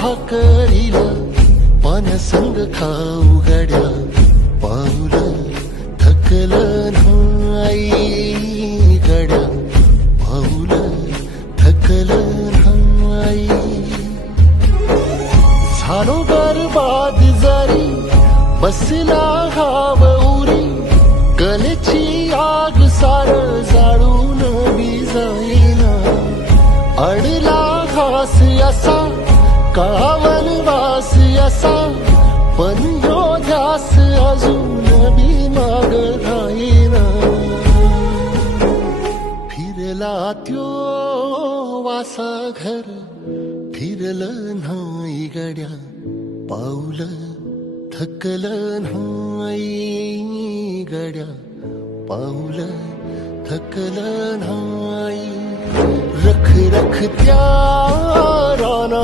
भाकरीला पाण्यासंग खाऊ गड्या पाऊल थकलं नाही गड्या पाऊल थकलं नाही झालो बरबाद जरी बसला हाव उरी कलेची आग सार जाळून बी जाईना अडला घास असा कावन वास असा पण ह्यो ध्यास अजून बी माग राहीना फिरला त्यो वासा घर फिरलं नाही गड्या पाऊल थकलं नाही गड्या पाऊल थकलं नाही रख रख त्या राना